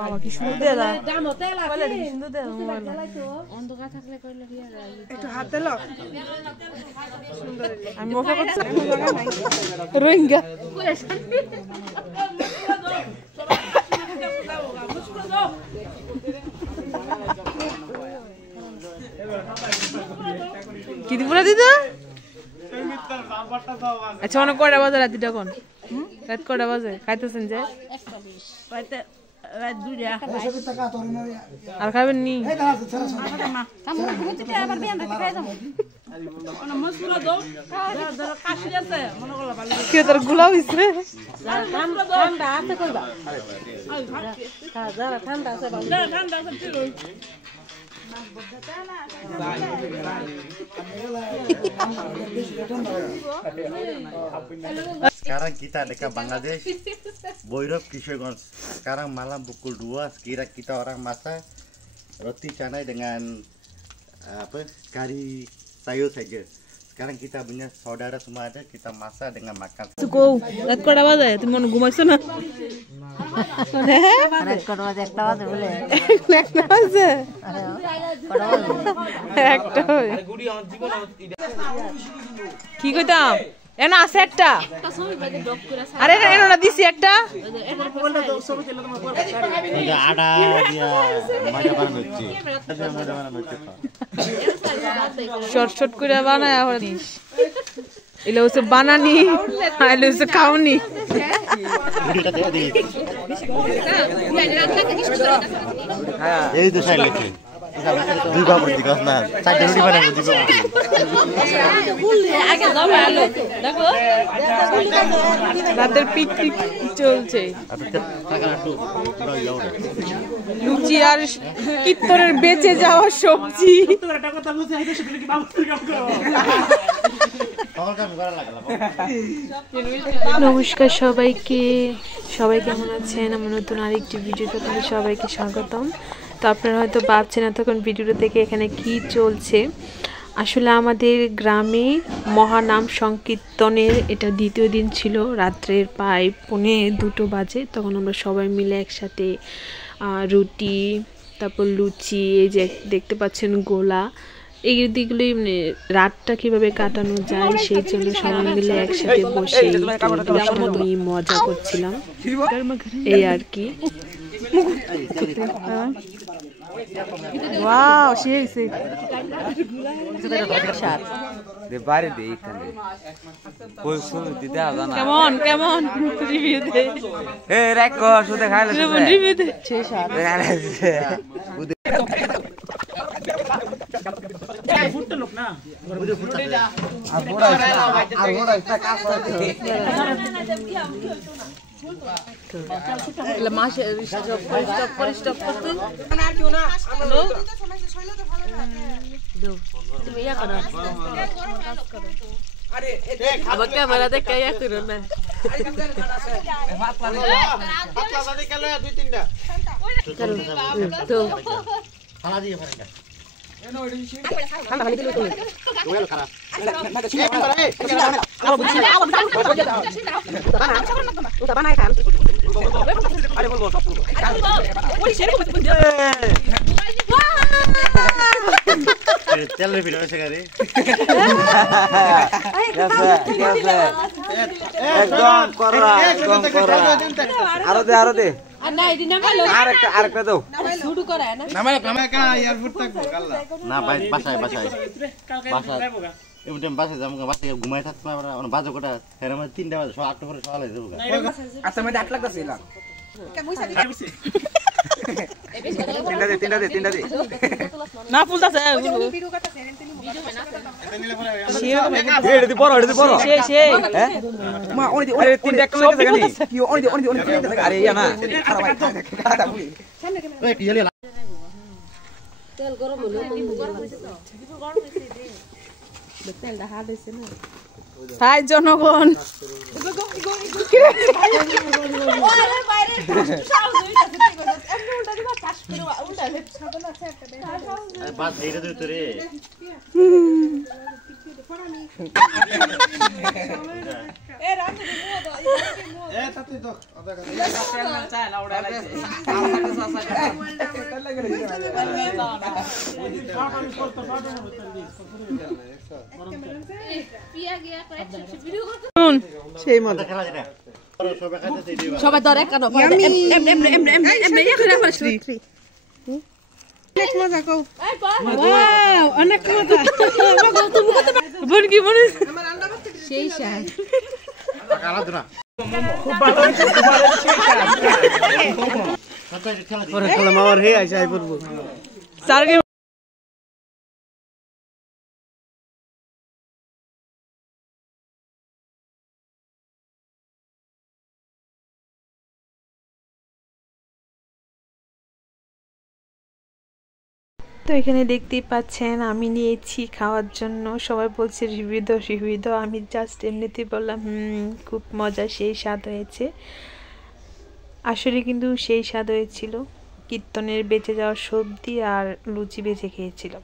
বাবা কি সুন্দর দেলা বলে কি সুন্দর দেলা অন্ধকার থাকলে কইলে কি আর একটু হাত দিলো সুন্দর আমি মজা করছি রোহিঙ্গা কি দিবলা দিদা আচ্ছা অনেক কয়টা বাজে রাতিটা কোন রাত কয়টা বাজে খাইতেছেন যে কইতে রাত দুইটা আর খাবেন নি কে তোর গুলা হইছে ঠান্ডা আছে কইবা ঠান্ডা আছে ঠান্ডা আছে Sekarang kita dekat Bangladesh, Boirab Kishoganj. Sekarang malam pukul 2, sekira kita orang masak roti canai dengan apa kari sayur saja. Sekarang kita punya saudara semua ada, kita masak dengan makan. Suko, রাত কয়টা বাজে তুমি মনে ঘুমাইছো না রাত কত বাজে একটা বাজে বলে একটা বাজে একটা কি কইতাম এনা আছে একটা আরে এনা দিছি একটা Ada dia মজা বানানো হচ্ছে শর্ট শর্ট করে বানায় আর দিস এলো হচ্ছে বানানি আর হচ্ছে খাওনি এই তো সাইড লেখে দুই বাবুর দিকে না চারটে রুটি বানাবো দিবে আগে যাও ভালো দেখো রাতের পিকনিক চলছে লুচি আর কিত্তরের বেঁচে যাওয়া সবজি নমস্কার সবাইকে সবাই কেমন আছেন আমার নতুন আরেকটি ভিডিওতে আপনাদের সবাইকে স্বাগতম তো আপনারা হয়তো ভাবছেন এতক্ষণ ভিডিওটা থেকে এখানে কি চলছে আসলে আমাদের গ্রামে মহানাম সংকীর্তনের এটা দ্বিতীয় দিন ছিল রাত্রের প্রায় 1:45 বাজে তখন আমরা সবাই মিলে একসাথে রুটি তারপর লুচি এই যে দেখতে পাচ্ছেন গোলা এই দিকগুলোই মানে রাতটা কিভাবে কাটানো যায় সেই জন্য সবাই মিলে একসাথে বসে দুষ্টামি মজা করছিলাম এই আর কি ওয়াও শিয়েছে দে বাড়ি দে এখানে কই শুনে দিতে আজানা কেমন কেমন রিভিউ দে এ রাখো শুধু খাইলে রিভিউ দে আবার ক্যামেরা দেখে করো না चल रही वीडियो से करे कैसे एकदम करा আরো দে না এদি নামালো আরেকটা দাও শুরু করে না নামায় কা এয়ারপোর্ট থাকবো কাল্লা না ভাই বাসায় এমন বাসায় যাবো বাসায় ঘুমাই থাকতে আমরা বাজে কোটা এর মধ্যে 3টা বাজে 8টা পরে সকালে যাবো আচ্ছা মধ্যে 8 লাখ দিছিলাম তিনটা দে না ফুলতাছে এডি বড় সে হ্যাঁ মা ওনি আরে তিনটা একটা লাগে জানি কি ওনি আরে ইয়া না খারাপ কাটা বলি ওই কি হলো তেল গরম হলো গরম হইছে দে তেলটা হাত হইছে না হাই জনগণ বাস এইটা তো রে এ তাতে তো চায় না ওড়া লাগছে সেই মজা খেলা যেটা সবাই খাইতে দিই সবাই ধরে কেন অনেক মজা কও ওয়াও অনেক মজা বোন কি মনে সেই স্বাদ কালা দুনা পরে খেলা মামার হে আইসা আই পড়বো স্যারকে তো এখানে দেখতেই পাচ্ছেন আমি নিয়েছি খাওয়ার জন্য। সবাই বলছে রিভিউ দাও, আমি জাস্ট এমনিতেই বললাম খুব মজা, সেই স্বাদ হয়েছে। আসলে কিন্তু সেই স্বাদ হয়েছিল। কীর্তনের বেঁচে যাওয়া সবজি আর লুচি বেঁচে খেয়েছিলাম।